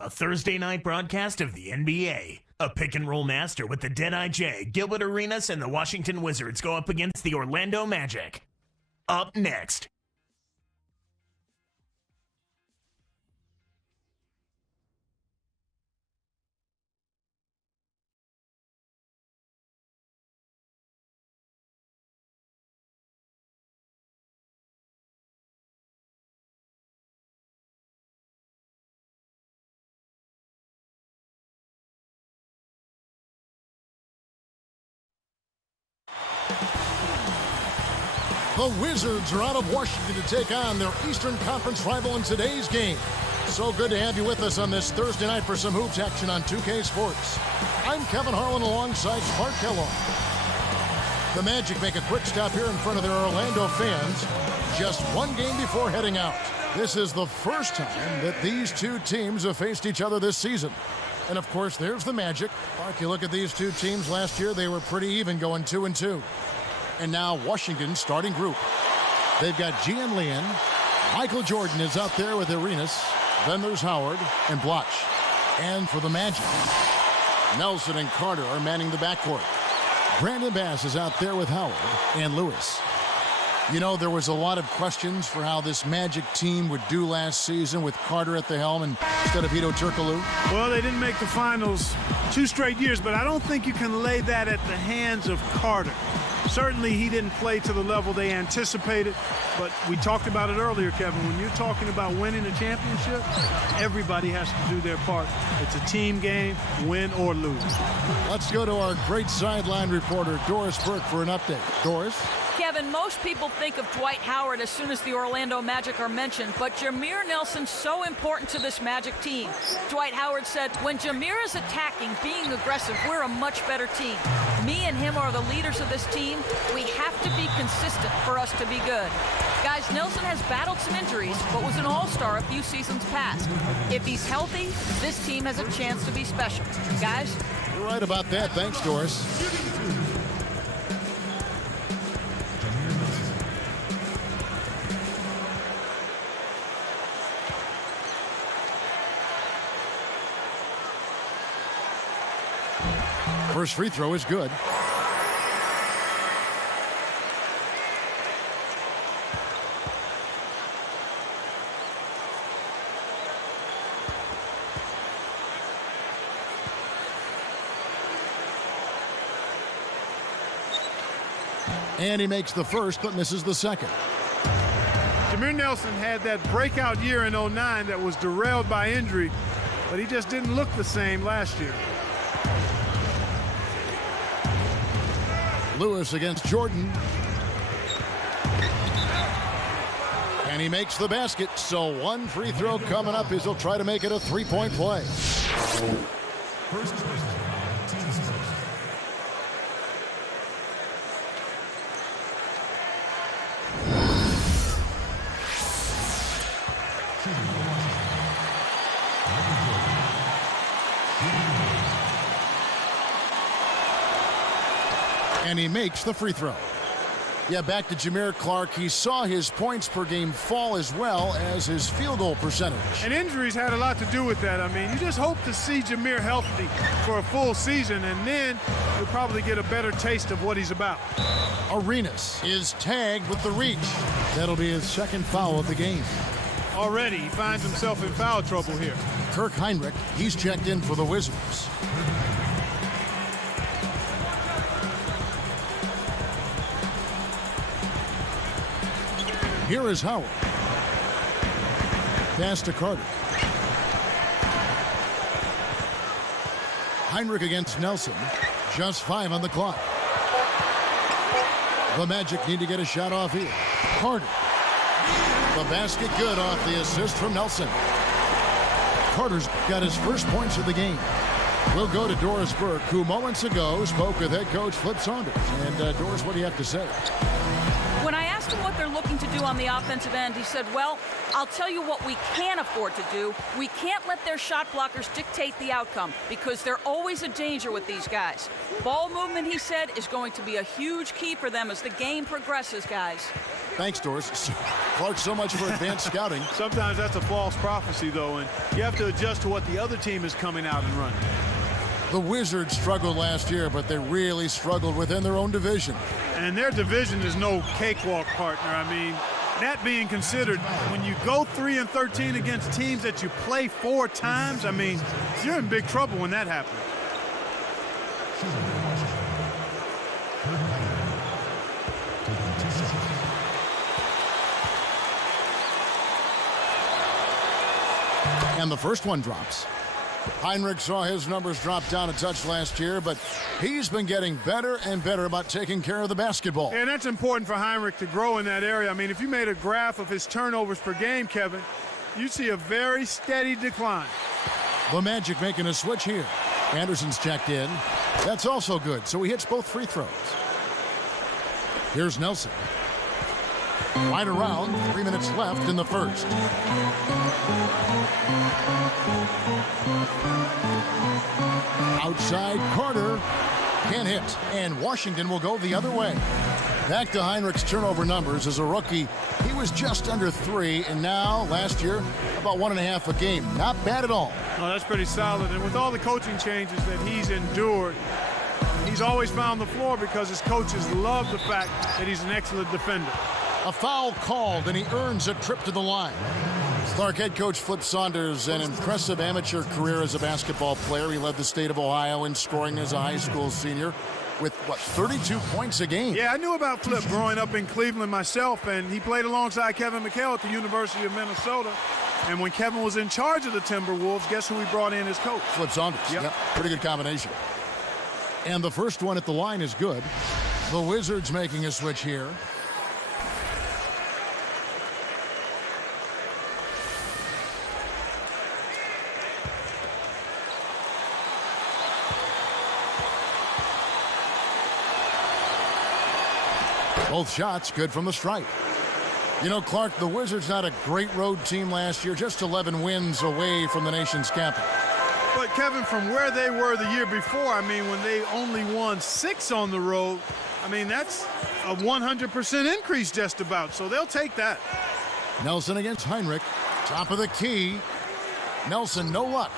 a Thursday night broadcast of the NBA. A pick-and-roll master with the Deadeye J, Gilbert Arenas, and the Washington Wizards go up against the Orlando Magic. Up next. The Wizards are out of Washington to take on their Eastern Conference rival in today's game. So good to have you with us on this Thursday night for some hoops action on 2K Sports. I'm Kevin Harlan alongside Clark Kellogg. The Magic make a quick stop here in front of their Orlando fans just one game before heading out. This is the first time that these two teams have faced each other this season. And of course, there's the Magic. Clark, you look at these two teams last year, they were pretty even going 2-2. And now Washington's starting group. They've got Gian Leon. Michael Jordan is out there with Arenas. Then there's Howard and Blotch. And for the Magic, Nelson and Carter are manning the backcourt. Brandon Bass is out there with Howard and Lewis. You know, there was a lot of questions for how this Magic team would do last season with Carter at the helm instead of Hedo Turkoglu. Well, they didn't make the finals 2 straight years, but I don't think you can lay that at the hands of Carter. Certainly, he didn't play to the level they anticipated, but we talked about it earlier, Kevin. When you're talking about winning a championship, everybody has to do their part. It's a team game, win or lose. Let's go to our great sideline reporter, Doris Burke, for an update. Doris? Kevin, most people think of Dwight Howard as soon as the Orlando Magic are mentioned, but Jameer Nelson's so important to this Magic team. Dwight Howard said, when Jameer is attacking, being aggressive, we're a much better team. Me and him are the leaders of this team. We have to be consistent for us to be good. Guys, Nelson has battled some injuries, but was an all-star a few seasons past. If he's healthy, this team has a chance to be special. Guys? You're right about that. Thanks, Doris. First free throw is good. And he makes the first, but misses the second. Jameer Nelson had that breakout year in 09 that was derailed by injury, but he just didn't look the same last year. Lewis against Jordan. And he makes the basket. So one free throw coming up as he'll try to make it a three-point play. And he makes the free throw. Yeah, back to Jameer Clark. He saw his points per game fall as well as his field goal percentage. And injuries had a lot to do with that. I mean, you just hope to see Jameer healthy for a full season, and then you'll probably get a better taste of what he's about. Arenas is tagged with the reach. That'll be his second foul of the game. Already, he finds himself in foul trouble here. Kirk Heinrich, he's checked in for the Wizards. Here is Howard. Pass to Carter. Heinrich against Nelson. Just 5 on the clock. The Magic need to get a shot off here. Carter. The basket good off the assist from Nelson. Carter's got his first points of the game. We'll go to Doris Burke, who moments ago spoke with head coach Flip Saunders. And Doris, what do you have to say? When I asked him what they're looking to do on the offensive end, he said, well, I'll tell you what we can afford to do. We can't let their shot blockers dictate the outcome because they're always a danger with these guys. Ball movement, he said, is going to be a huge key for them as the game progresses, guys. Thanks, Doris. Clark, so much for advanced scouting. Sometimes that's a false prophecy, though, and you have to adjust to what the other team is coming out and running. The Wizards struggled last year, but they really struggled within their own division. And their division is no cakewalk, partner. I mean, that being considered, when you go 3-13 against teams that you play 4 times, I mean, you're in big trouble when that happens. And the first one drops. Heinrich saw his numbers drop down a touch last year, but he's been getting better and better about taking care of the basketball. And that's important for Heinrich to grow in that area. I mean, if you made a graph of his turnovers per game, Kevin, you'd see a very steady decline. The Magic making a switch here. Anderson's checked in. That's also good, so he hits both free throws. Here's Nelson. Right around, 3 minutes left in the first. Outside, Carter can't hit, and Washington will go the other way. Back to Heinrich's turnover numbers. As a rookie, he was just under 3, and now, last year, about 1.5 a game. Not bad at all. Oh, that's pretty solid, and with all the coaching changes that he's endured, he's always found the floor because his coaches love the fact that he's an excellent defender. A foul called, and he earns a trip to the line. Clark head coach Flip Saunders, an impressive amateur career as a basketball player. He led the state of Ohio in scoring as a high school senior with, 32 points a game. Yeah, I knew about Flip growing up in Cleveland myself, and he played alongside Kevin McHale at the University of Minnesota. And when Kevin was in charge of the Timberwolves, guess who he brought in as coach? Flip Saunders. Yep. Pretty good combination. And the first one at the line is good. The Wizards making a switch here. Both shots good from the stripe. You know, Clark, the Wizards not a great road team last year, just 11 wins away from the nation's capital. But, Kevin, from where they were the year before, I mean, when they only won 6 on the road, I mean, that's a 100% increase just about, so they'll take that. Nelson against Heinrich. Top of the key. Nelson, no luck.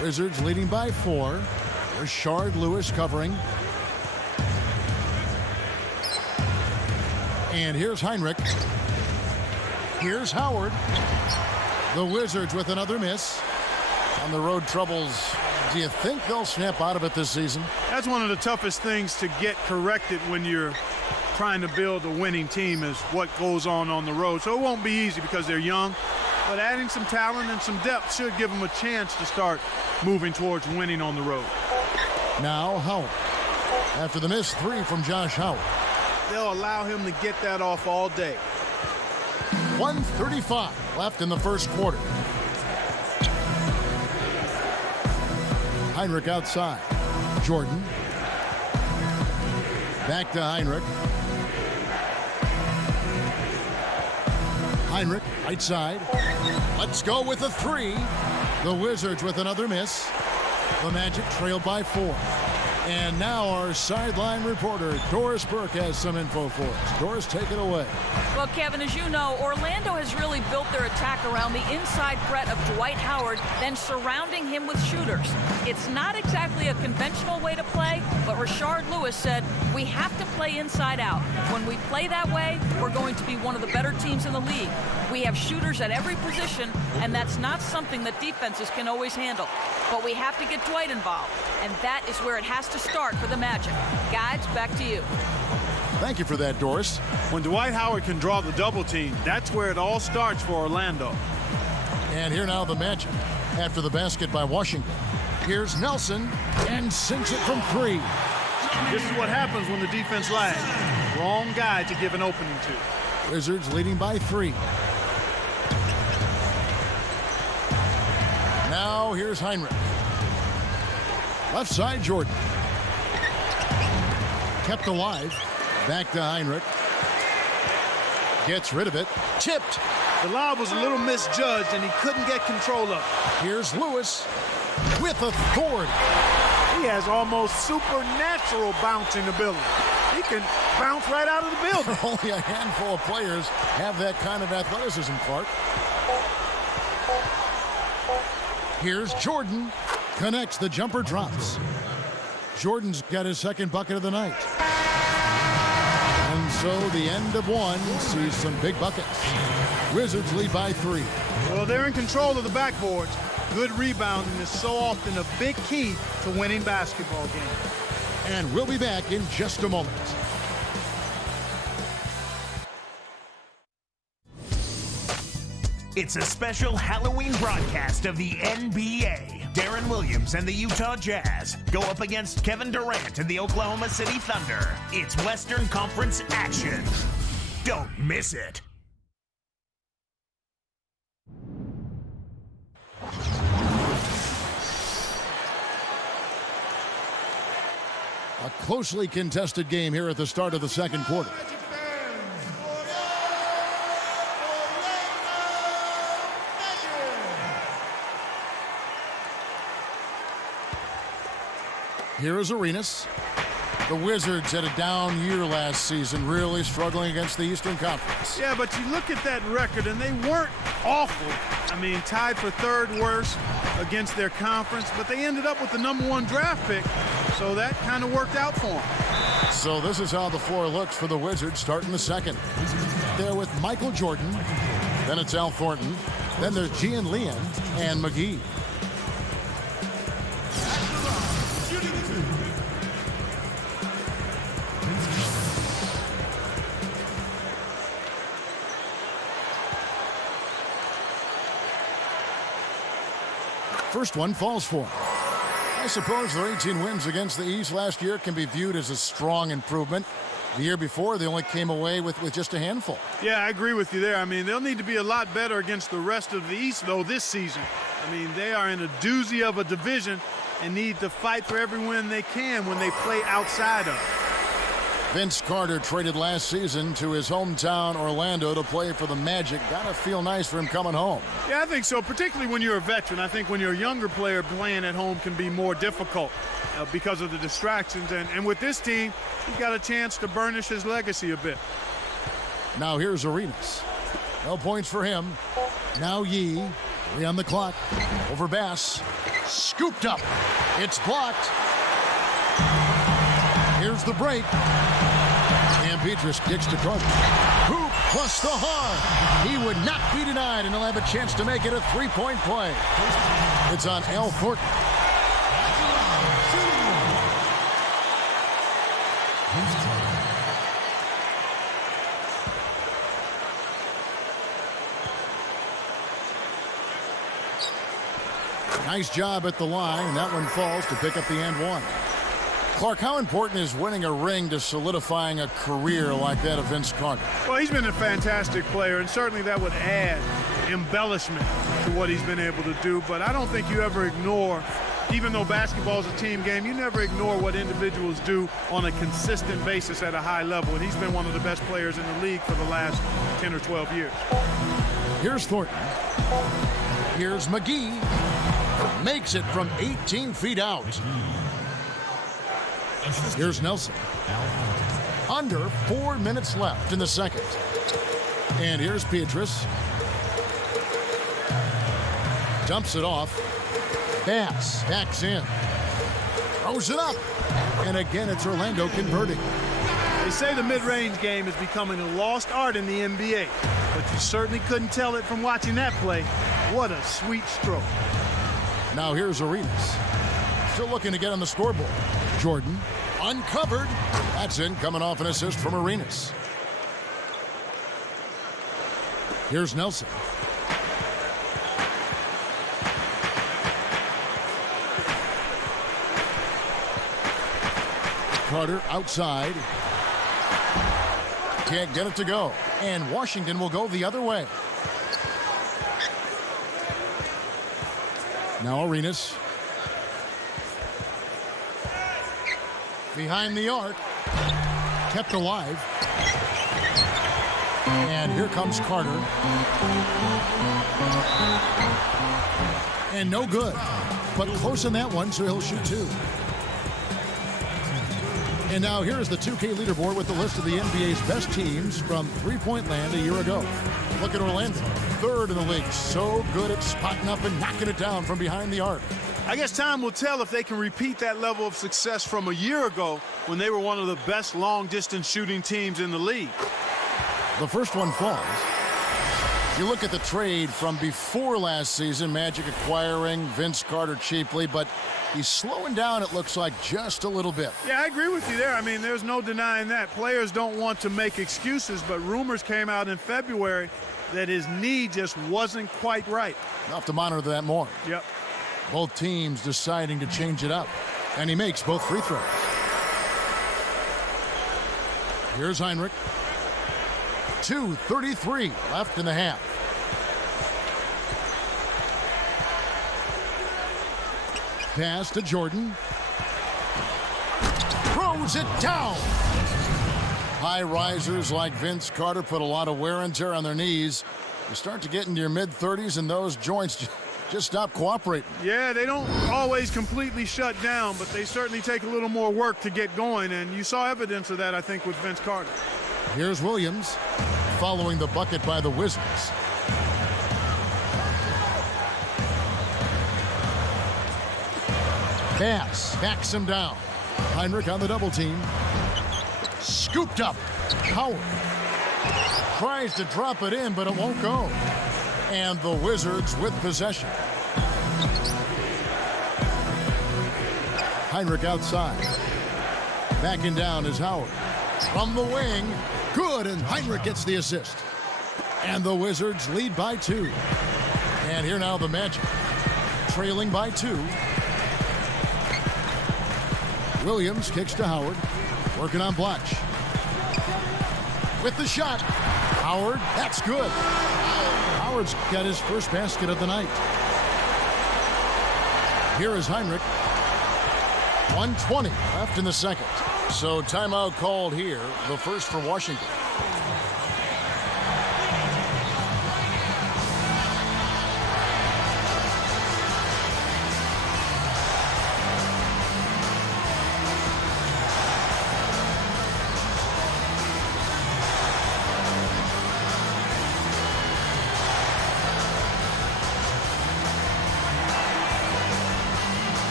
Wizards leading by 4. Rashard Lewis covering. And here's Heinrich. Here's Howard. The Wizards with another miss. On the road troubles, do you think they'll snap out of it this season? That's one of the toughest things to get corrected when you're trying to build a winning team is what goes on the road. So it won't be easy because they're young, but adding some talent and some depth should give them a chance to start moving towards winning on the road. Now Howard. After the missed 3 from Josh Howard. They'll allow him to get that off all day. 1:35 left in the first quarter. Heinrich outside. Jordan. Back to Heinrich. Heinrich, right side. Let's go with a 3. The Wizards with another miss. The Magic trailed by 4. And now our sideline reporter, Doris Burke, has some info for us. Doris, take it away. Well, Kevin, as you know, Orlando has really built their attack around the inside threat of Dwight Howard, then surrounding him with shooters. It's not exactly a conventional way to play, but Rashard Lewis said, we have to play inside out. When we play that way, we're going to be one of the better teams in the league. We have shooters at every position, and that's not something that defenses can always handle. But we have to get Dwight involved, and that is where it has to start for the Magic. Guys, back to you. Thank you for that, Doris. When Dwight Howard can draw the double team, that's where it all starts for Orlando. And here now the Magic. After the basket by Washington. Here's Nelson, and sinks it from 3. This is what happens when the defense lags. Wrong guy to give an opening to. Wizards leading by 3. Now here's Heinrich. Left side, Jordan. Kept alive. Back to Heinrich. Gets rid of it. Tipped. The lob was a little misjudged, and he couldn't get control of it. Here's Lewis with authority. He has almost supernatural bouncing ability. he can bounce right out of the building. Only a handful of players have that kind of athleticism, Clark. Here's Jordan. Connects, the jumper drops. Jordan's got his second bucket of the night. And so the end of one sees some big buckets. Wizards lead by 3. Well, they're in control of the backboards. Good rebounding is so often a big key to winning basketball games. And we'll be back in just a moment. It's a special Halloween broadcast of the NBA. Darren Williams and the Utah Jazz go up against Kevin Durant and the Oklahoma City Thunder. It's Western Conference action. Don't miss it. A closely contested game here at the start of the second quarter. Here is Arenas. The Wizards had a down year last season, really struggling against the Eastern Conference. Yeah, but you look at that record, and they weren't awful. I mean, tied for third worst against their conference, but they ended up with the #1 draft pick, so that kind of worked out for them. So this is how the floor looks for the Wizards starting the second. They're with Michael Jordan, then it's Al Thornton, then there's Gian Leon and McGee. First one falls for him. I suppose their 18 wins against the East last year can be viewed as a strong improvement. The year before, they only came away with just a handful. Yeah, I agree with you there. I mean, they'll need to be a lot better against the rest of the East, though, this season. I mean, they are in a doozy of a division and need to fight for every win they can when they play outside of it. Vince Carter traded last season to his hometown Orlando to play for the Magic. Gotta feel nice for him coming home. Yeah, I think so, particularly when you're a veteran. I think when you're a younger player, playing at home can be more difficult because of the distractions. And with this team, he got a chance to burnish his legacy a bit. Now here's Arenas. No points for him. Now Yee. 3 on the clock. Over Bass. Scooped up. It's blocked. Here's the break. And Petrus kicks to Carter. Hoop plus the hard. He would not be denied, and he'll have a chance to make it a three-point play. It's on Al Thornton. Nice job at the line, and that one falls to pick up the and one. Clark, how important is winning a ring to solidifying a career like that of Vince Carter? Well, he's been a fantastic player, and certainly that would add embellishment to what he's been able to do. But I don't think you ever ignore, even though basketball is a team game, you never ignore what individuals do on a consistent basis at a high level. And he's been one of the best players in the league for the last 10 or 12 years. Here's Thornton. Here's McGee. Makes it from 18 feet out. Here's Nelson. Under 4 minutes left in the second. And here's Petrus. Dumps it off. Bass backs in. Throws it up. And again, it's Orlando converting. They say the mid-range game is becoming a lost art in the NBA. But you certainly couldn't tell it from watching that play. What a sweet stroke. Now here's Arenas. Still looking to get on the scoreboard. Jordan uncovered. That's in, coming off an assist from Arenas. Here's Nelson. Carter outside. Can't get it to go. And Washington will go the other way. Now Arenas. Behind the arc. Kept alive. And here comes Carter. And no good. But close on that one, so he'll shoot two. And now here's the 2K leaderboard with the list of the NBA's best teams from three-point land a year ago. Look at Orlando, third in the league. So good at spotting up and knocking it down from behind the arc. I guess time will tell if they can repeat that level of success from a year ago when they were one of the best long-distance shooting teams in the league. The first one falls. You look at the trade from before last season, Magic acquiring Vince Carter cheaply, but he's slowing down, it looks like, just a little bit. Yeah, I agree with you there. I mean, there's no denying that. Players don't want to make excuses, but rumors came out in February that his knee just wasn't quite right. We'll have to monitor that more. Yep. Both teams deciding to change it up. And he makes both free throws. Here's Heinrich. 2:33 left in the half. Pass to Jordan. Throws it down. High risers like Vince Carter put a lot of wear and tear on their knees. You start to get into your mid-30s and those joints just stop cooperating. Yeah, they don't always completely shut down, but they certainly take a little more work to get going, and you saw evidence of that, I think, with Vince Carter. Here's Williams following the bucket by the Wizards. Pass backs him down. Heinrich on the double team. Scooped up. Howard tries to drop it in, but it won't go. And the Wizards with possession. Heinrich outside. Backing down is Howard. From the wing. Good, and Heinrich gets the assist. And the Wizards lead by 2. And here now the Magic. Trailing by 2. Williams kicks to Howard. Working on Blatch. With the shot. Howard, that's good. Howard's got his first basket of the night. Here is Heinrich. 1:20 left in the second. So timeout called here, the first for Washington.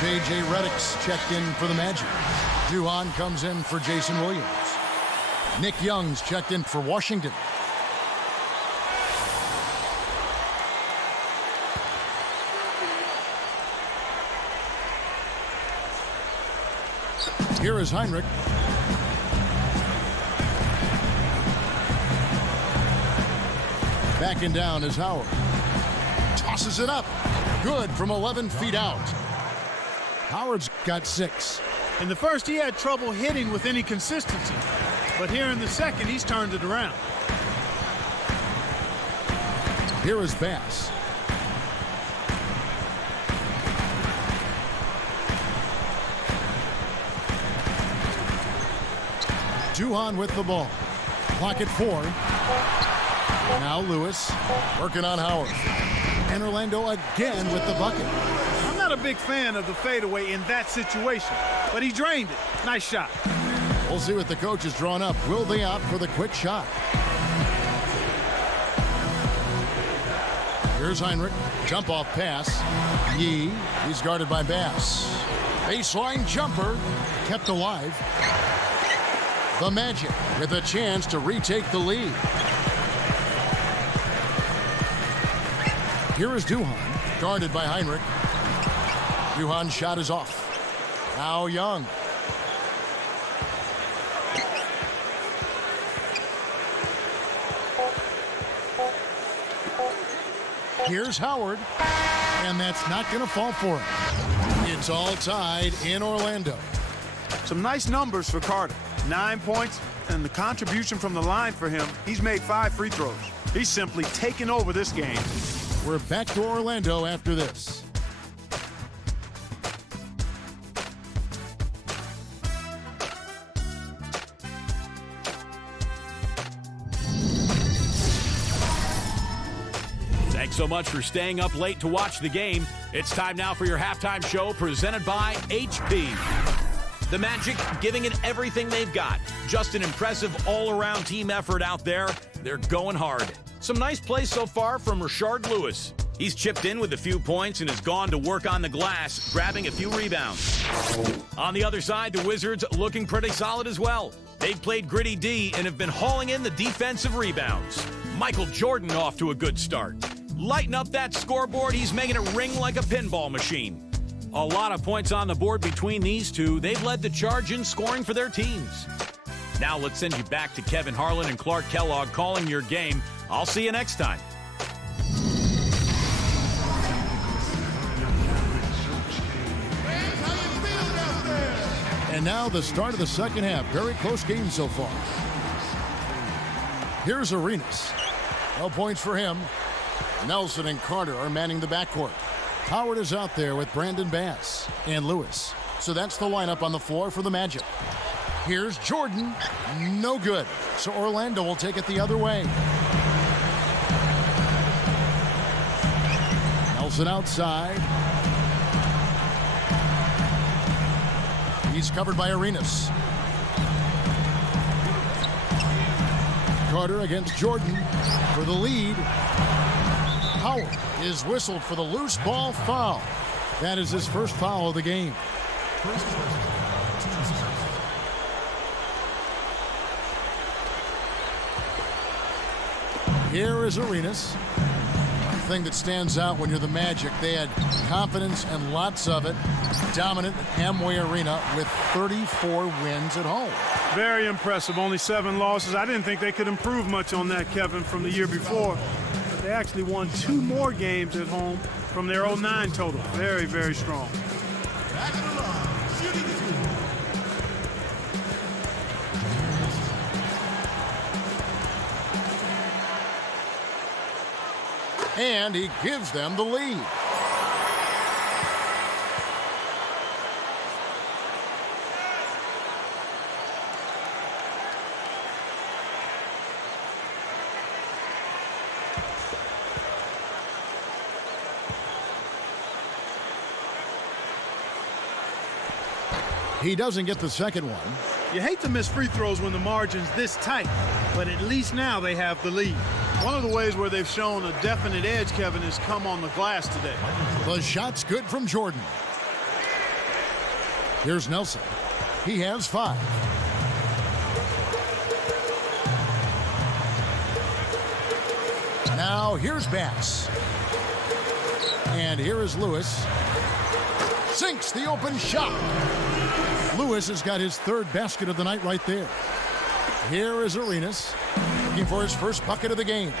J.J. Redick's checked in for the Magic. Duhan comes in for Jason Williams. Nick Young's checked in for Washington. Here is Heinrich. Backing down is Howard. Tosses it up. Good from 11 feet out. Howard's got 6. In the first, he had trouble hitting with any consistency. But here in the second, he's turned it around. Here is Bass. Duhan with the ball. Clock at 4. Now Lewis working on Howard. And Orlando again with the bucket. I'm not a big fan of the fadeaway in that situation, but he drained it. Nice shot. We'll see what the coach has drawn up. Will they opt for the quick shot? Here's Heinrich. Jump off pass. Yee. He's guarded by Bass. Baseline jumper. Kept alive. The Magic with a chance to retake the lead. Here is Duhan, guarded by Heinrich. Duhan's shot is off. Now Young. Here's Howard, and that's not going to fall for him. It's all tied in Orlando. Some nice numbers for Carter. 9 points, and the contribution from the line for him, he's made 5 free throws. He's simply taken over this game. We're back to Orlando after this. Thanks so much for staying up late to watch the game. It's time now for your halftime show presented by HP. The Magic giving it everything they've got. Just an impressive all-around team effort out there. They're going hard. Some nice plays so far from Rashard Lewis. He's chipped in with a few points and has gone to work on the glass, grabbing a few rebounds. On the other side, the Wizards looking pretty solid as well. They've played gritty D and have been hauling in the defensive rebounds. Michael Jordan off to a good start. Lighten up that scoreboard, he's making it ring like a pinball machine. A lot of points on the board between these two. They've led the charge in scoring for their teams. Now let's send you back to Kevin Harlan and Clark Kellogg calling your game. I'll see you next time. And now the start of the second half. Very close game so far. Here's Arenas. No points for him. Nelson and Carter are manning the backcourt. Howard is out there with Brandon Bass and Lewis. So that's the lineup on the floor for the Magic. Here's Jordan. No good. So Orlando will take it the other way. Nelson outside. He's covered by Arenas. Carter against Jordan for the lead. Howard is whistled for the loose ball foul. That is his first foul of the game. Here is Arenas. The thing that stands out when you're the Magic, they had confidence and lots of it. Dominant at Amway Arena with 34 wins at home. Very impressive. Only 7 losses. I didn't think they could improve much on that, Kevin, from the year before. But they actually won 2 more games at home from their 09 total. Very, very strong. And he gives them the lead. He doesn't get the second one. You hate to miss free throws when the margin's this tight, but at least now they have the lead. One of the ways where they've shown a definite edge, Kevin, has come on the glass today. The shot's good from Jordan. Here's Nelson. He has 5. Now here's Bass. And here is Lewis. Sinks the open shot. Lewis has got his 3rd basket of the night right there. Here is Arenas looking for his first bucket of the game.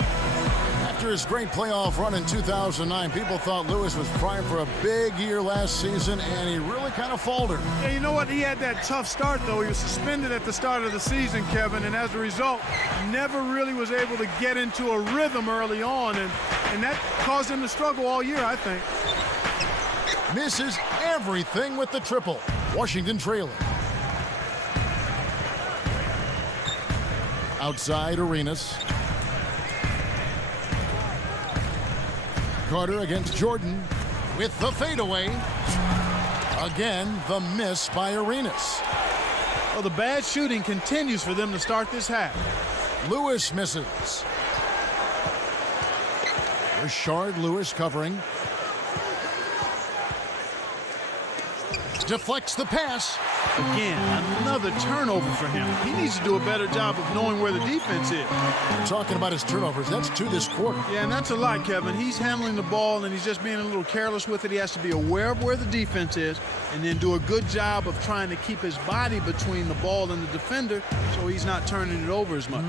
After his great playoff run in 2009, people thought Lewis was primed for a big year last season, and he really kind of faltered. Yeah, you know what? He had that tough start, though. He was suspended at the start of the season, Kevin, and as a result, never really was able to get into a rhythm early on, and that caused him to struggle all year, I think. Misses everything with the triple. Washington trailing. Outside Arenas. Carter against Jordan with the fadeaway. Again, the miss by Arenas. Well, the bad shooting continues for them to start this half. Lewis misses. Rashard Lewis covering. Deflects the pass. Again, another turnover for him. He needs to do a better job of knowing where the defense is. We're talking about his turnovers. That's 2 this quarter. Yeah, and that's a lot, Kevin. He's handling the ball, and he's just being a little careless with it. He has to be aware of where the defense is and then do a good job of trying to keep his body between the ball and the defender so he's not turning it over as much.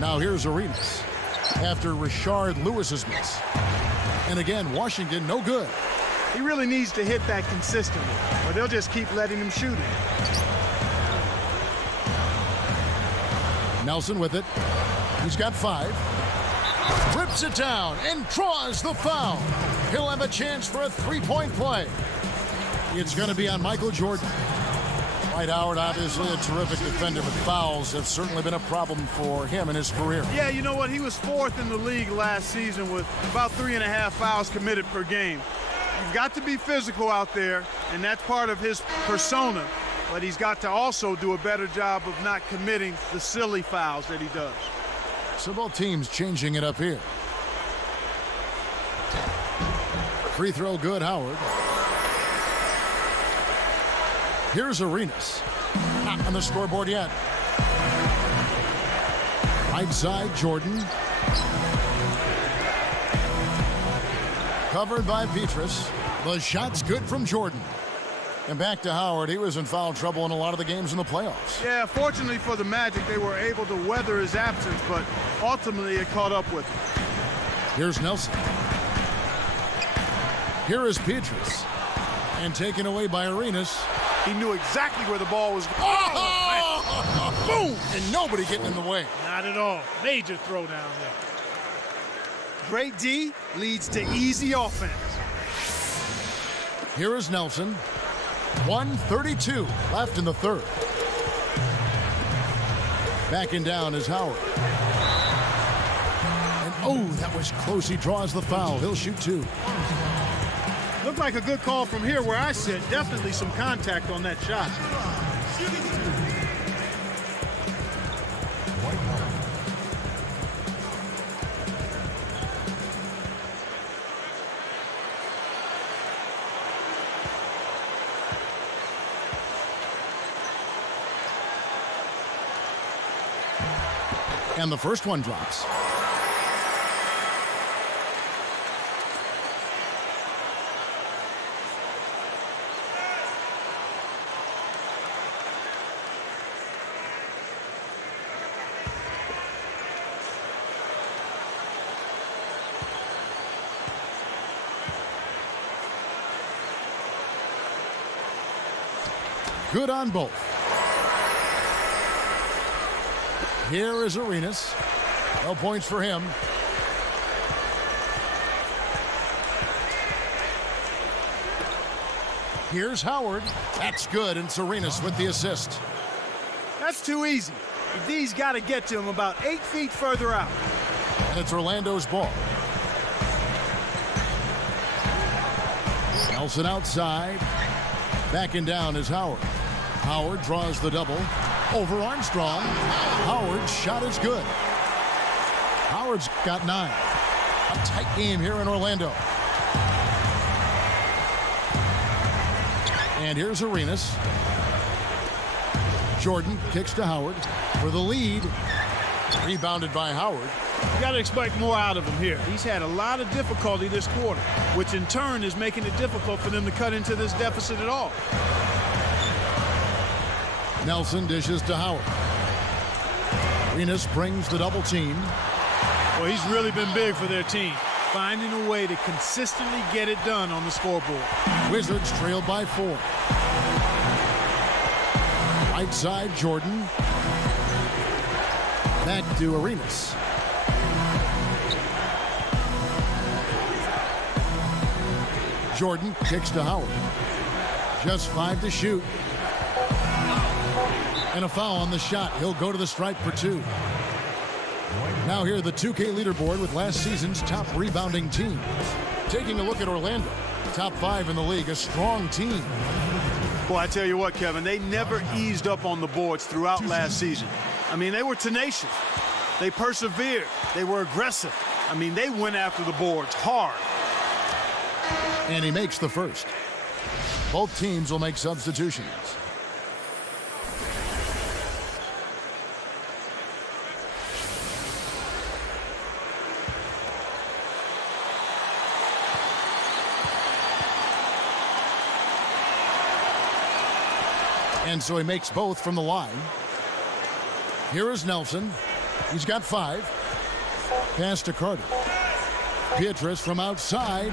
Now here's Arenas after Rashard Lewis's miss. And again, Washington no good. He really needs to hit that consistently, or they'll just keep letting him shoot it. Nelson with it. He's got 5. rips it down and draws the foul. He'll have a chance for a three-point play. It's going to be on Michael Jordan. Dwight Howard, obviously a terrific defender, but fouls have certainly been a problem for him in his career. Yeah, you know what? He was 4th in the league last season with about 3.5 fouls committed per game. You've got to be physical out there, and that's part of his persona. But he's got to also do a better job of not committing the silly fouls that he does. So both teams changing it up here. Free throw good, Howard. Here's Arenas. Not on the scoreboard yet. Right side, Jordan. Covered by Petrus. The shot's good from Jordan. And back to Howard. He was in foul trouble in a lot of the games in the playoffs. Yeah, fortunately for the Magic, they were able to weather his absence, but ultimately it caught up with him. Here's Nelson. Here is Petrus. And taken away by Arenas. He knew exactly where the ball was going. Oh! Boom! And nobody getting in the way. Not at all. Major throw down there. Great D leads to easy offense. Here is Nelson. 1:32 left in the third. Backing down is Howard. And oh, that was close. He draws the foul. He'll shoot 2. Looked like a good call from here where I sit. Definitely some contact on that shot. And the first one drops. Good on both. Here is Arenas. No points for him. Here's Howard. That's good, and Arenas with the assist. That's too easy. The D's got to get to him about 8 feet further out. And it's Orlando's ball. Nelson outside. Backing down is Howard. Howard draws the double. Over Armstrong. Howard's shot is good. Howard's got 9. A tight game here in Orlando. And here's Arenas. Jordan kicks to Howard for the lead. Rebounded by Howard. You got to expect more out of him here. He's had a lot of difficulty this quarter, which in turn is making it difficult for them to cut into this deficit at all. Nelson dishes to Howard. Arenas brings the double team. Well, he's really been big for their team, finding a way to consistently get it done on the scoreboard. Wizards trailed by 4. Right side, Jordan. Back to Arenas. Jordan kicks to Howard. Just 5 to shoot. And a foul on the shot. He'll go to the stripe for 2. Now here the 2K leaderboard with last season's top rebounding team. Taking a look at Orlando. Top 5 in the league, a strong team. Boy, I tell you what, Kevin, they never eased up on the boards throughout last season. I mean, they were tenacious. They persevered. They were aggressive. I mean, they went after the boards hard. And he makes the first. Both teams will make substitutions. And so he makes both from the line. Here is Nelson. He's got 5. Pass to Carter. Petrus from outside.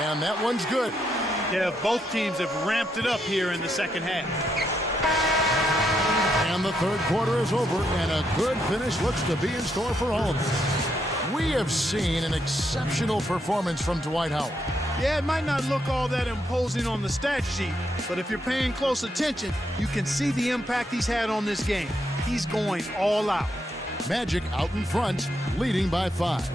And that one's good. Yeah, both teams have ramped it up here in the second half. And the third quarter is over. And a good finish looks to be in store for all of us. We have seen an exceptional performance from Dwight Howard. Yeah, it might not look all that imposing on the stat sheet, but if you're paying close attention, you can see the impact he's had on this game. He's going all out. Magic out in front, leading by 5.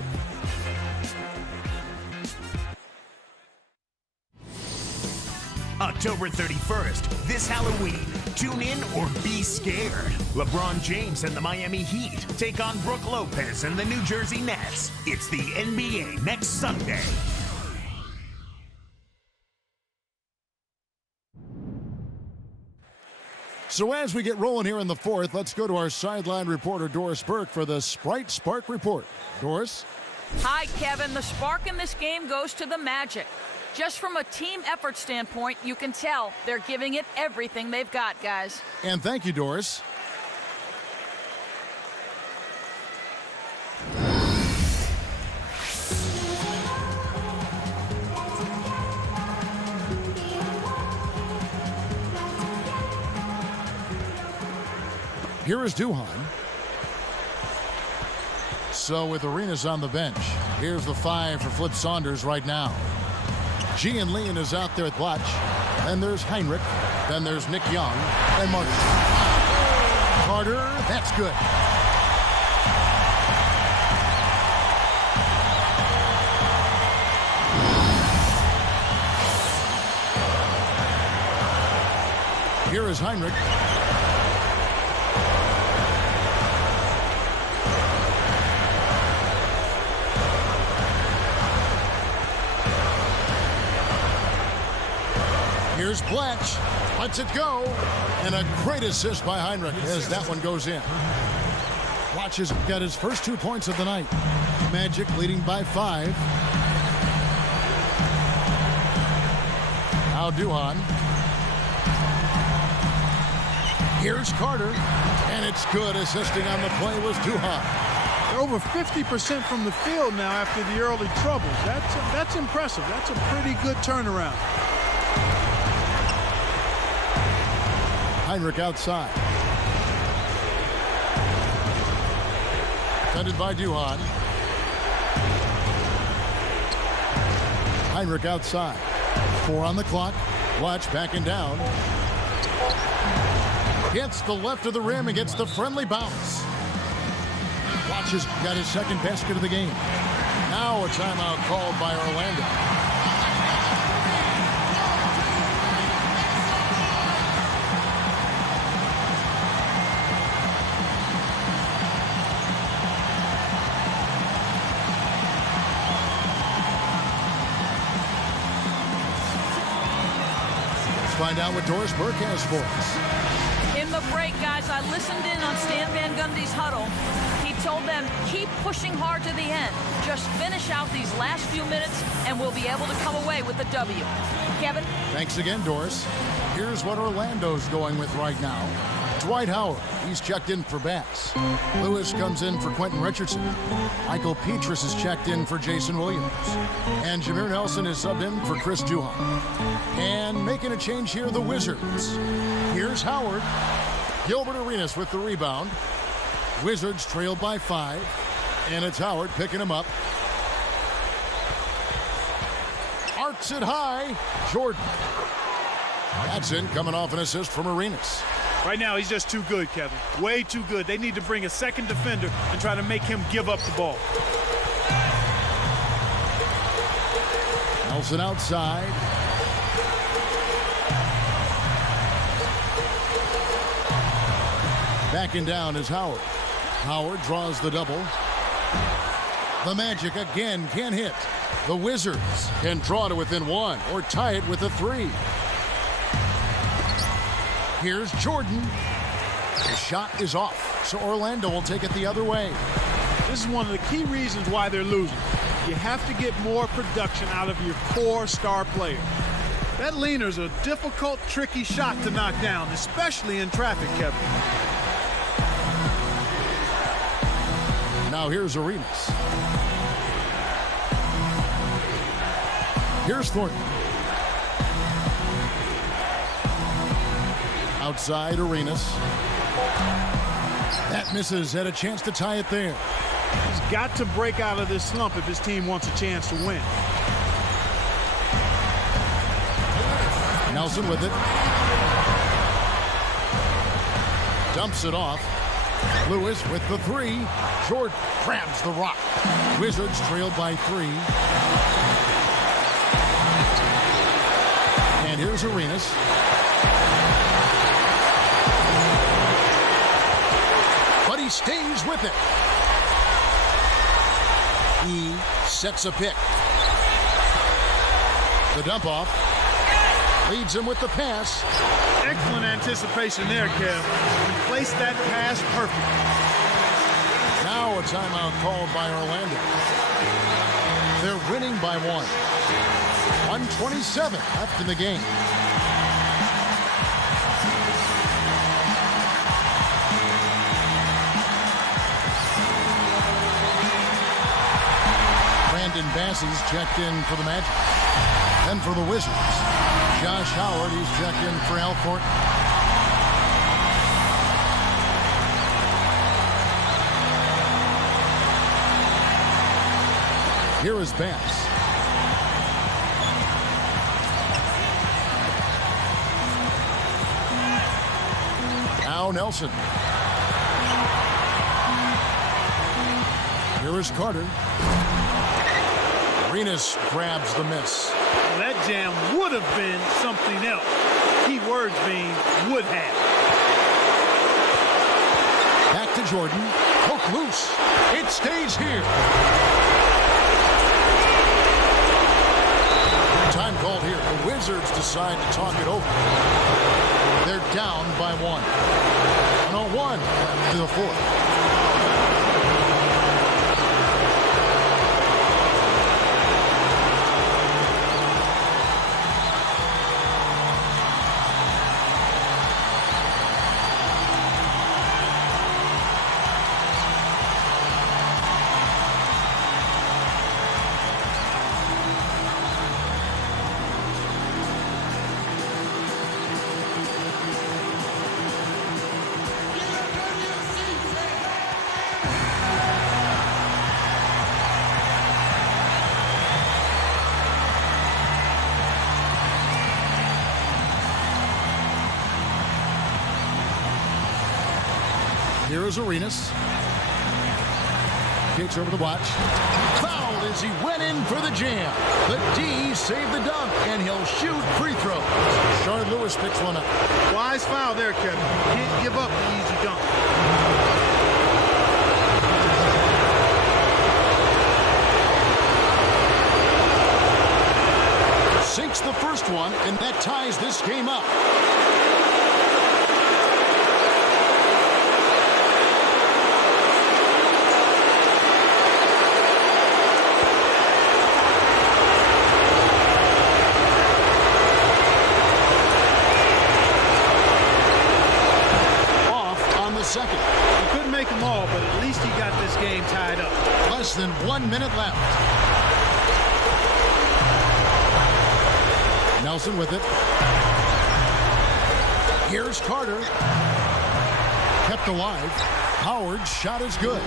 October 31st, this Halloween. Tune in or be scared. LeBron James and the Miami Heat take on Brook Lopez and the New Jersey Nets. It's the NBA next Sunday. So as we get rolling here in the 4th, let's go to our sideline reporter, Doris Burke, for the Sprite Spark Report. Doris? Hi, Kevin. The spark in this game goes to the Magic. Just from a team effort standpoint, you can tell they're giving it everything they've got, guys. And thank you, Doris. Here is Duhan. So with Arenas on the bench, here's the 5 for Flip Saunders right now. Gian Leon is out there at Blatch. Then there's Heinrich. Then there's Nick Young. And Martin. Carter, that's good. Here is Heinrich. Here's Blatch. Lets it go. And a great assist by Heinrich as that one goes in. Blatch has got his first 2 points of the night. Magic leading by 5. Now Duhan. Here's Carter. And it's good. Assisting on the play was Duhan. They're over 50% from the field now after the early troubles. That's impressive. That's a pretty good turnaround. Heinrich outside. Defended by Duhan. Heinrich outside. 4 on the clock. Blatch backing down. Hits the left of the rim and gets the friendly bounce. Blatch has got his second basket of the game. Now a timeout called by Orlando. Find out what Doris Burke has for us. In the break, guys, I listened in on Stan Van Gundy's huddle. He told them, keep pushing hard to the end. Just finish out these last few minutes, and we'll be able to come away with a W. Kevin? Thanks again, Doris. Here's what Orlando's going with right now. Dwight Howard, he's checked in for Bass. Lewis comes in for Quentin Richardson. Michael Petrus is checked in for Jason Williams. And Jameer Nelson is subbed in for Chris Duhan. And making a change here, the Wizards. Here's Howard. Gilbert Arenas with the rebound. Wizards trailed by 5. And it's Howard picking him up. Arcs it high. Jordan. That's in, coming off an assist from Arenas. Right now, he's just too good, Kevin. Way too good. They need to bring a second defender and try to make him give up the ball. Nelson outside. Backing down is Howard. Howard draws the double. The Magic again can hit. The Wizards can draw to within 1 or tie it with a 3. Here's Jordan. The shot is off, so Orlando will take it the other way. This is one of the key reasons why they're losing. You have to get more production out of your core star player. That leaner's a difficult, tricky shot to knock down, especially in traffic, Kevin. Now here's Arenas. Here's Thornton. Outside Arenas. That misses. Had a chance to tie it there. He's got to break out of this slump if his team wants a chance to win. Nelson with it. Dumps it off. Lewis with the three. Jordan grabs the rock. Wizards trailed by 3. And here's Arenas. But he stays with it. He sets a pick. The dump off. Leads him with the pass. Excellent anticipation there, Kev. He placed that pass perfect. Now a timeout called by Orlando. They're winning by 1. 1:27 left in the game. Brandon Bassey's checked in for the Magic. And for the Wizards, Josh Howard, he's checked in for Al Thornton. Here is Bass. Now Nelson. Here is Carter. Arenas grabs the miss. Well, that jam would have been something else. Key words being would have. Back to Jordan. Hook loose. It stays here. Time called here. The Wizards decide to talk it over. They're down by 1. 101 to the 4th. Here is Arenas. Kicks over the watch. Fouled as he went in for the jam. The D saved the dunk, and he'll shoot free throws. Shard Lewis picks one up. Wise foul there, Kevin. Can't give up the easy dunk. Sinks the first one, and that ties this game up. Second. He couldn't make them all, but at least he got this game tied up. Less than 1 minute left. Nelson with it. Here's Carter. Kept alive. Howard's shot is good.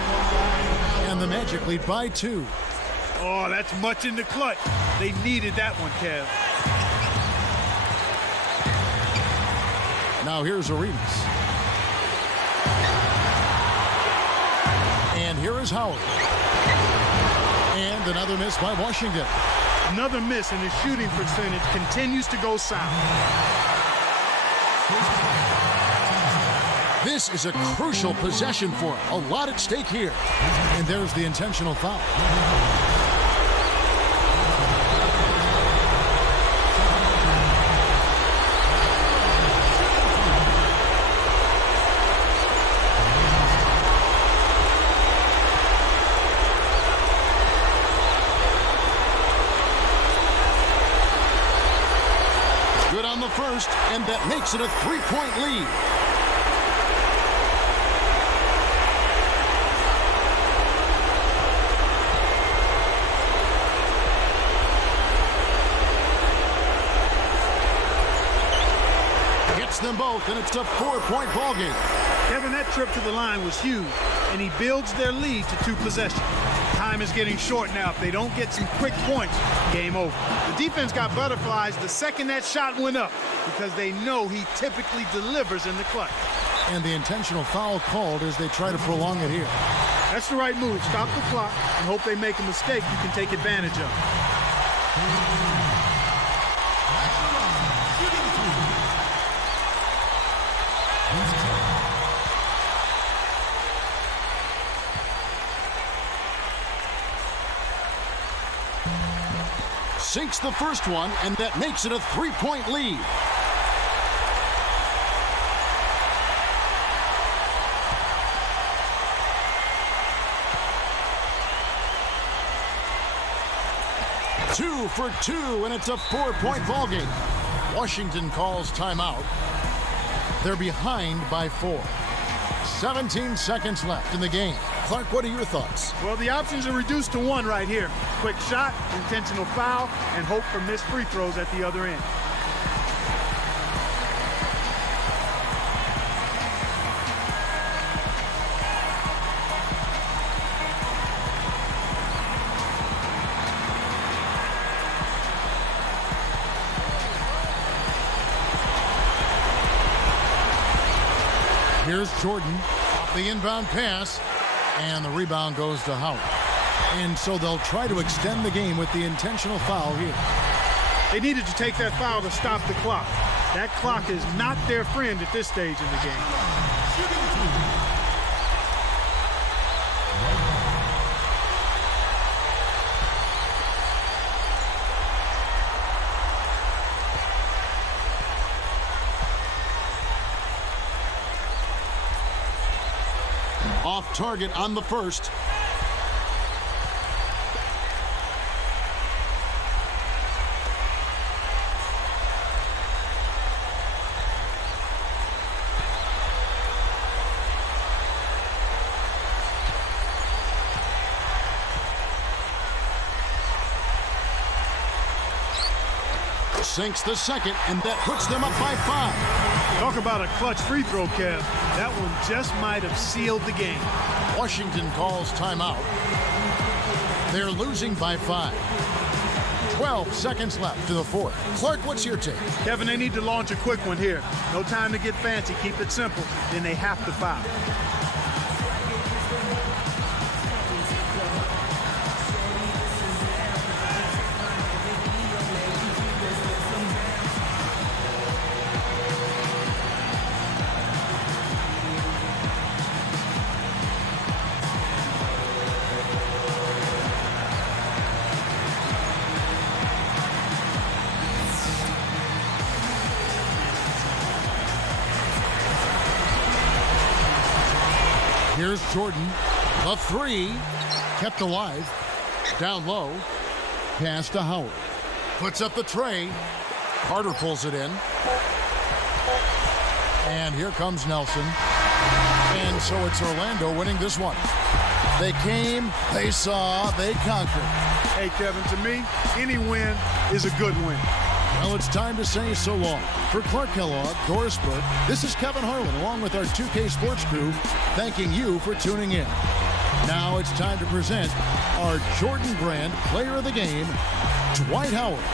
And the Magic lead by 2. Oh, that's much in the clutch. They needed that one, Kev. Now here's Arenas. And here is Howard. And another miss by Washington. Another miss, and his shooting percentage continues to go south. This is a crucial possession for him. A lot at stake here. And there's the intentional foul. First, and that makes it a 3-point lead. Gets hits them both, and it's a 4-point ball game. Kevin, that trip to the line was huge, and he builds their lead to 2 possessions. Time is getting short now. If they don't get some quick points, game over. The defense got butterflies the second that shot went up because they know he typically delivers in the clutch. And the intentional foul called as they try to prolong it here. That's the right move. Stop the clock and hope they make a mistake you can take advantage of. Sinks the first one, and that makes it a 3-point lead. Two for 2, and it's a 4-point ball game. Washington calls timeout. They're behind by 4. 17 seconds left in the game. Clark, what are your thoughts? Well, the options are reduced to 1 right here. Quick shot, intentional foul, and hope for missed free throws at the other end. Here's Jordan, off the inbound pass, and the rebound goes to Howard. And so they'll try to extend the game with the intentional foul here. They needed to take that foul to stop the clock. That clock is not their friend at this stage in the game. Off target on the first. Sinks the second, and that puts them up by 5. Talk about a clutch free throw, Kev. That one just might have sealed the game. Washington calls timeout. They're losing by 5. 12 seconds left to the fourth. Clark, what's your take? Kevin, they need to launch a quick one here. No time to get fancy. Keep it simple. Then they have to foul. Here's Jordan. The 3. Kept alive. Down low. Pass to Howard. Puts up the tray. Carter pulls it in. And here comes Nelson. And so it's Orlando winning this one. They came, they saw, they conquered. Hey, Kevin, to me, any win is a good win. Well, it's time to say so long. For Clark Kellogg, Doris Burke, this is Kevin Harlan, along with our 2K Sports crew, thanking you for tuning in. Now it's time to present our Jordan Brand Player of the Game, Dwight Howard.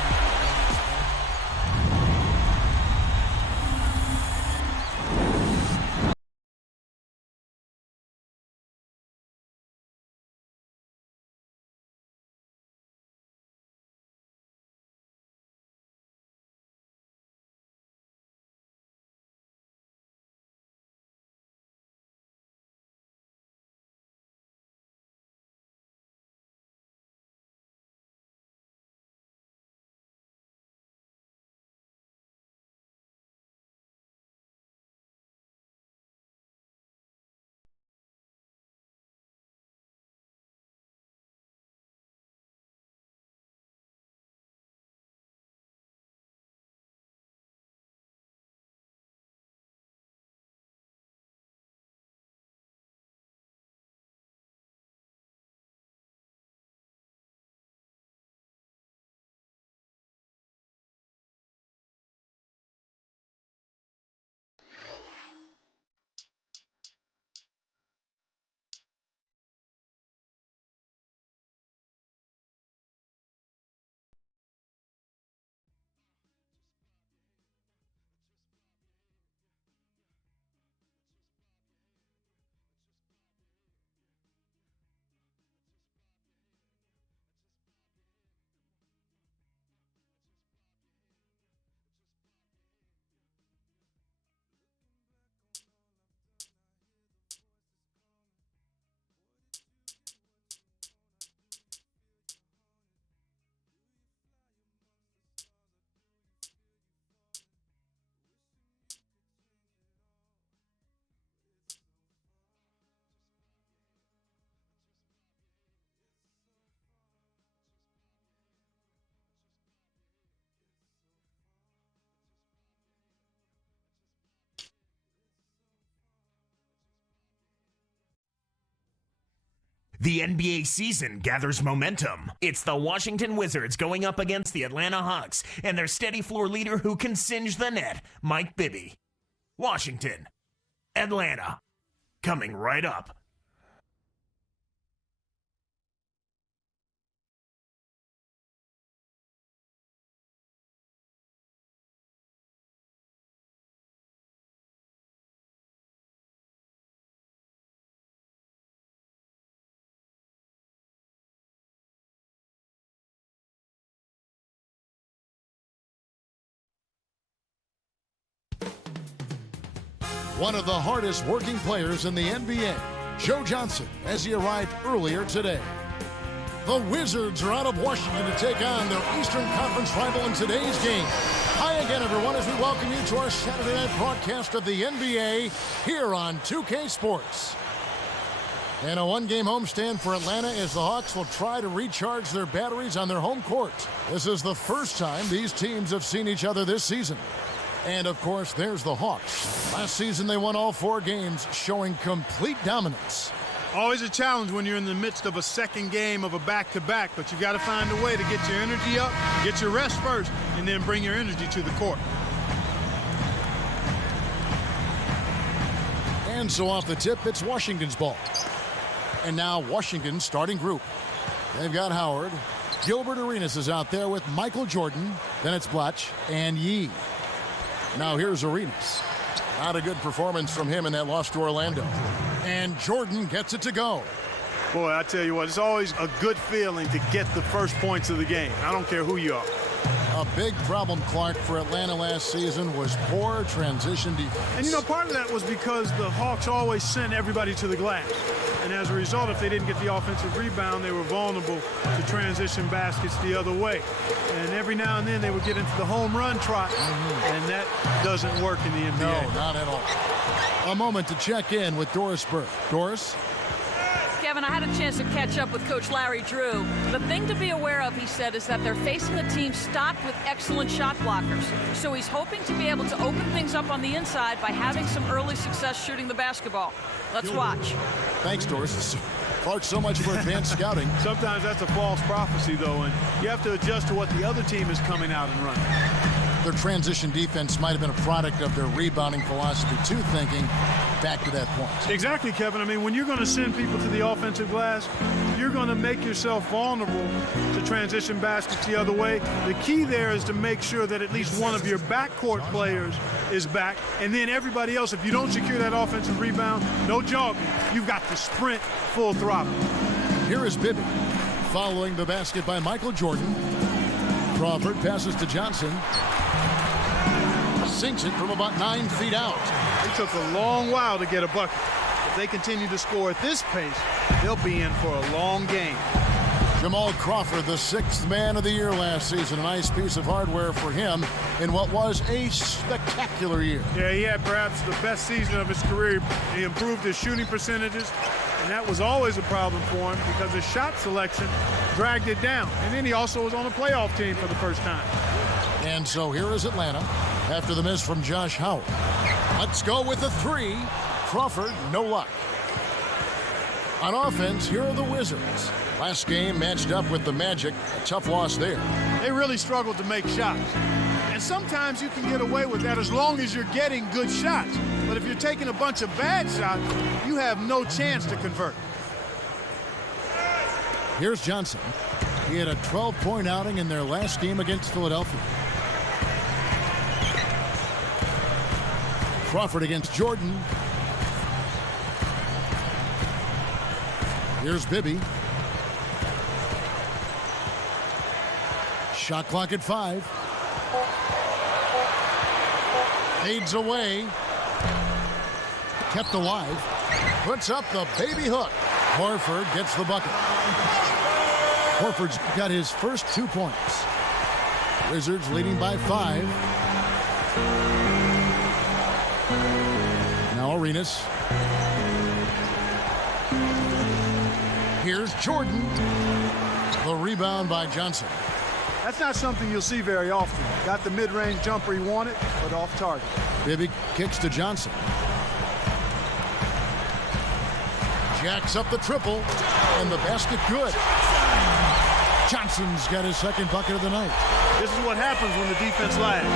The NBA season gathers momentum. It's the Washington Wizards going up against the Atlanta Hawks and their steady floor leader who can singe the net, Mike Bibby. Washington, Atlanta, coming right up. One of the hardest working players in the NBA, Joe Johnson, as he arrived earlier today. The Wizards are out of Washington to take on their Eastern Conference rival in today's game. Hi again, everyone, as we welcome you to our Saturday night broadcast of the NBA here on 2K Sports. And a one-game homestand for Atlanta as the Hawks will try to recharge their batteries on their home court. This is the first time these teams have seen each other this season. And, of course, there's the Hawks. Last season, they won all 4 games, showing complete dominance. Always a challenge when you're in the midst of a second game of a back-to-back, but you got to find a way to get your energy up, get your rest first, and then bring your energy to the court. And so off the tip, it's Washington's ball. And now Washington's starting group. They've got Howard. Gilbert Arenas is out there with Michael Jordan. Then it's Blatch and Yee. Now here's Arenas. Not a good performance from him in that loss to Orlando. And Jordan gets it to go. Boy, I tell you what, it's always a good feeling to get the first points of the game. I don't care who you are. A big problem, Clark, for Atlanta last season was poor transition defense. And, you know, part of that was because the Hawks always sent everybody to the glass. And as a result, if they didn't get the offensive rebound, they were vulnerable to transition baskets the other way. And every now and then they would get into the home run trot, and that doesn't work in the NBA. No, not at all. A moment to check in with Doris Burke. Doris? Kevin, I had a chance to catch up with Coach Larry Drew. The thing to be aware of, he said, is that they're facing a team stocked with excellent shot blockers. So he's hoping to be able to open things up on the inside by having some early success shooting the basketball. Let's watch. Thanks, Doris. Clark, so much for advanced scouting. Sometimes that's a false prophecy, though, and you have to adjust to what the other team is coming out and running. Their transition defense might have been a product of their rebounding philosophy, too, thinking back to that point. Exactly, Kevin. I mean, when you're going to send people to the offensive glass, you're going to make yourself vulnerable to transition baskets the other way. The key there is to make sure that at least one of your backcourt players is back, and then everybody else, if you don't secure that offensive rebound, no jogging. You've got to sprint full throttle. Here is Bibby, following the basket by Michael Jordan. Crawford passes to Johnson. Sinks it from about 9 feet out. It took a long while to get a bucket. If they continue to score at this pace, they'll be in for a long game. Jamal Crawford, the 6th man of the year last season. A nice piece of hardware for him in what was a spectacular year. Yeah, he had perhaps the best season of his career. He improved his shooting percentages, and that was always a problem for him because his shot selection dragged it down. And then he also was on a playoff team for the first time. And so here is Atlanta after the miss from Josh Howard. Let's go with the 3. Crawford, no luck. On offense, here are the Wizards. Last game matched up with the Magic. A tough loss there. They really struggled to make shots. And sometimes you can get away with that as long as you're getting good shots. But if you're taking a bunch of bad shots, you have no chance to convert. Here's Johnson. He had a 12-point outing in their last game against Philadelphia. Crawford against Jordan. Here's Bibby. Shot clock at 5. Fades away. Kept alive. Puts up the baby hook. Horford gets the bucket. Horford's got his first 2 points. Wizards leading by 5. Now Arenas. Here's Jordan. The rebound by Johnson. That's not something you'll see very often. Got the mid-range jumper he wanted, but off target. Bibby kicks to Johnson. Jacks up the triple, and the basket good. Johnson's got his second bucket of the night. This is what happens when the defense lags.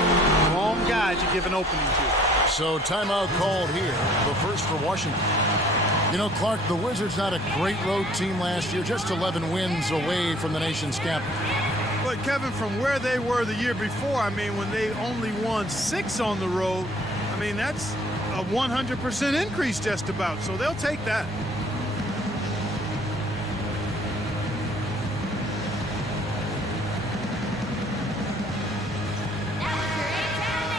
Wrong guys you give an opening to. So timeout called here, the first for Washington. You know, Clark, the Wizards not a great road team last year, just 11 wins away from the nation's capital. But, Kevin, from where they were the year before, I mean, when they only won 6 on the road, I mean, that's a 100% increase just about, so they'll take that.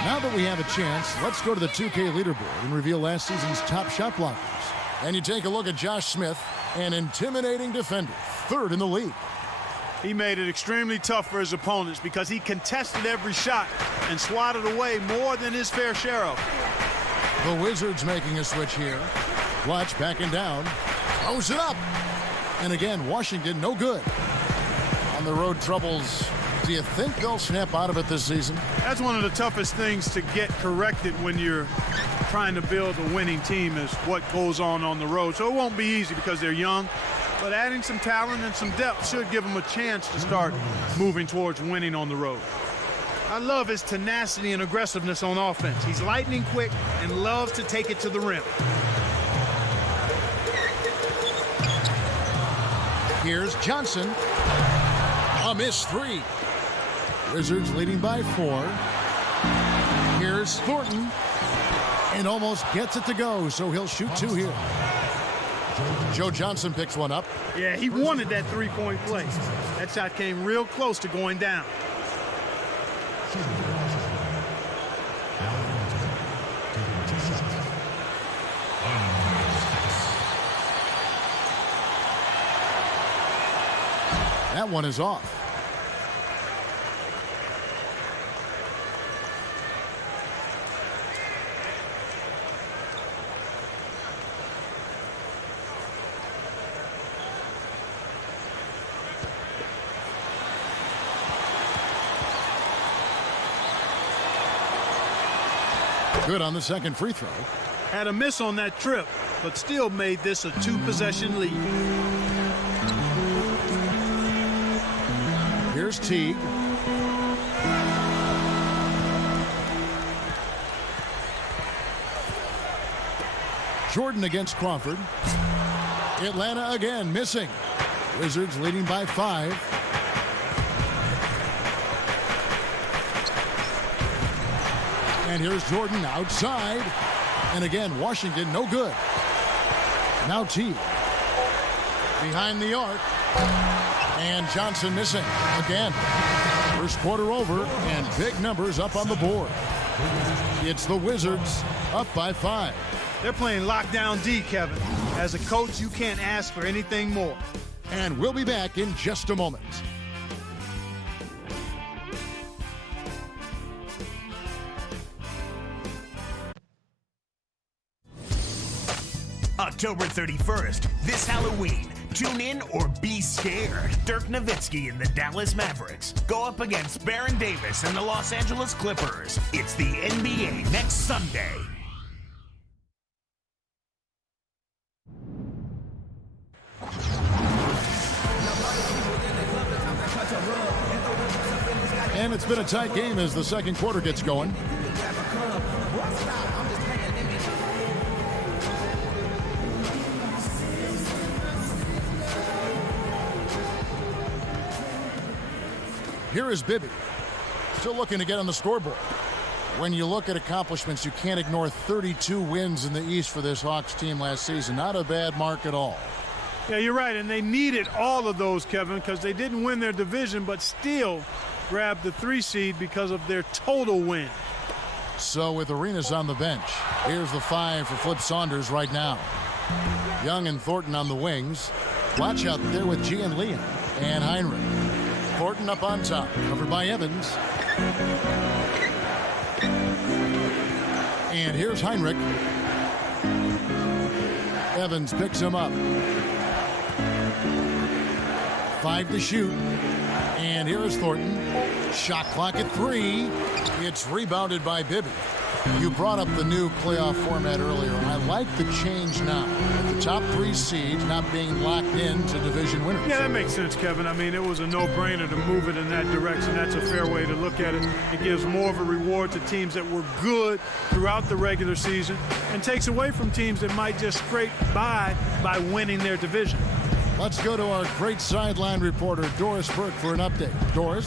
Now that we have a chance, let's go to the 2K leaderboard and reveal last season's top shot blockers. And you take a look at Josh Smith, an intimidating defender, 3rd in the league. He made it extremely tough for his opponents because he contested every shot and swatted away more than his fair share of. The Wizards making a switch here. Watch backing down. Throws it up. And again, Washington no good. On the road troubles, do you think they'll snap out of it this season? That's one of the toughest things to get corrected when you're trying to build a winning team is what goes on the road. So it won't be easy because they're young, but adding some talent and some depth should give them a chance to start moving towards winning on the road. I love his tenacity and aggressiveness on offense. He's lightning quick and loves to take it to the rim. Here's Johnson. A missed 3. Wizards leading by 4. Here's Thornton. And almost gets it to go, so he'll shoot 2 here. Joe Johnson picks one up. Yeah, he wanted that three-point play. That shot came real close to going down. That one is off. Good on the second free throw. Had a miss on that trip, but still made this a 2-possession lead. Here's Teague. Jordan against Crawford. Atlanta again missing. Wizards leading by 5. And here's Jordan outside. And again, Washington no good. Now Teague. Behind the arc. And Johnson missing again. First quarter over and big numbers up on the board. It's the Wizards up by 5. They're playing lockdown D, Kevin. As a coach, you can't ask for anything more. And we'll be back in just a moment. October 31st, this Halloween, tune in or be scared. Dirk Nowitzki and the Dallas Mavericks go up against Baron Davis and the Los Angeles Clippers. It's the NBA next Sunday. And it's been a tight game as the second quarter gets going. Here is Bibby, still looking to get on the scoreboard. When you look at accomplishments, you can't ignore 32 wins in the East for this Hawks team last season. Not a bad mark at all. Yeah, you're right, and they needed all of those, Kevin, because they didn't win their division, but still grabbed the 3 seed because of their total win. So with Arenas on the bench, here's the 5 for Flip Saunders right now. Young and Thornton on the wings. Watch out there with G and Liam and Heinrich. Thornton up on top, covered by Evans. And here's Heinrich. Evans picks him up. 5 to shoot. And here is Thornton. Shot clock at 3. It's rebounded by Bibby. You brought up the new playoff format earlier. I like the change now. The top 3 seeds not being locked into division winners. Yeah, that makes sense, Kevin. I mean, it was a no-brainer to move it in that direction. That's a fair way to look at it. It gives more of a reward to teams that were good throughout the regular season and takes away from teams that might just scrape by winning their division. Let's go to our great sideline reporter, Doris Burke, for an update. Doris?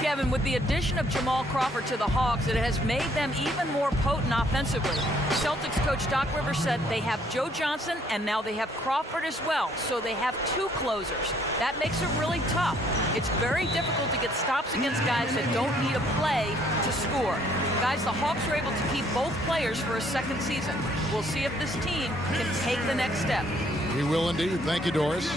Kevin, with the addition of Jamal Crawford to the Hawks, it has made them even more potent offensively. Celtics coach Doc Rivers said they have Joe Johnson, and now they have Crawford as well, so they have 2 closers. That makes it really tough. It's very difficult to get stops against guys that don't need a play to score. Guys, the Hawks were able to keep both players for a second season. We'll see if this team can take the next step. We will indeed. Thank you, Doris.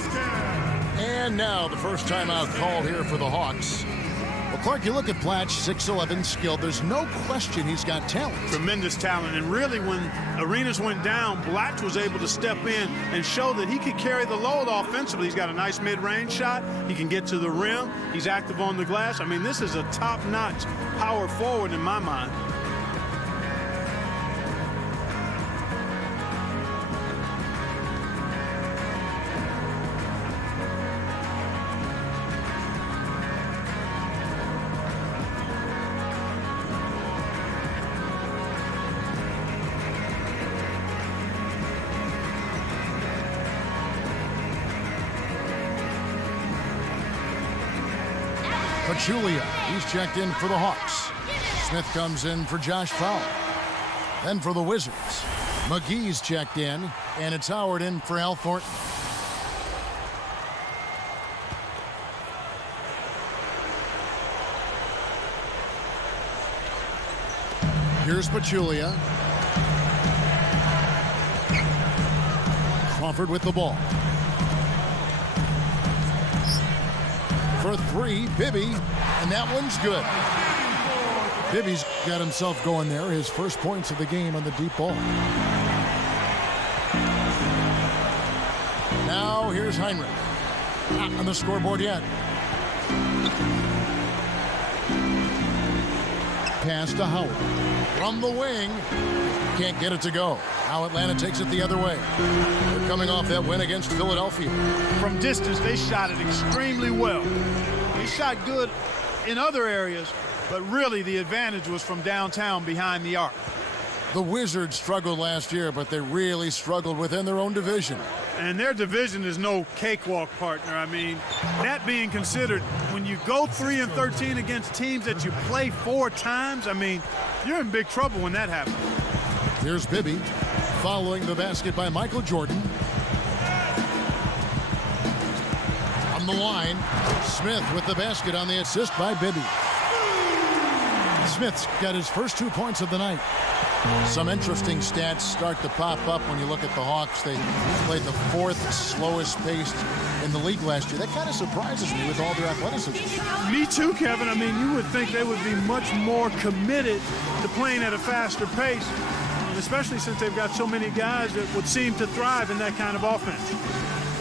And now the first timeout called here for the Hawks. Well, Clark, you look at Platch, 6'11", skilled. There's no question he's got talent. Tremendous talent. And really, when Arenas went down, Blatch was able to step in and show that he could carry the load offensively. He's got a nice mid-range shot. He can get to the rim. He's active on the glass. I mean, this is a top-notch power forward in my mind. Pachulia, he's checked in for the Hawks. Smith comes in for Josh Fowler. Then for the Wizards, McGee's checked in, and it's Howard in for Al Thornton. Here's Pachulia. Crawford with the ball. For 3, Bibby, and that one's good. Bibby's got himself going there. His first points of the game on the deep ball. Now here's Heinrich. Not on the scoreboard yet. Pass to Howard. From the wing. Can't get it to go. Now Atlanta takes it the other way. They're coming off that win against Philadelphia. From distance, they shot it extremely well. He shot good in other areas, but really the advantage was from downtown behind the arc. The Wizards struggled last year, but they really struggled within their own division. And their division is no cakewalk, partner. I mean, that being considered, when you go 3-13 against teams that you play 4 times, I mean, you're in big trouble when that happens. Here's Bibby, following the basket by Michael Jordan. On the line, Smith with the basket on the assist by Bibby. Smith's got his first 2 points of the night. Some interesting stats start to pop up when you look at the Hawks. They played the 4th slowest paced in the league last year. That kind of surprises me with all their athleticism. Me too, Kevin. I mean, you would think they would be much more committed to playing at a faster pace, especially since they've got so many guys that would seem to thrive in that kind of offense.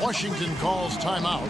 Washington calls timeout.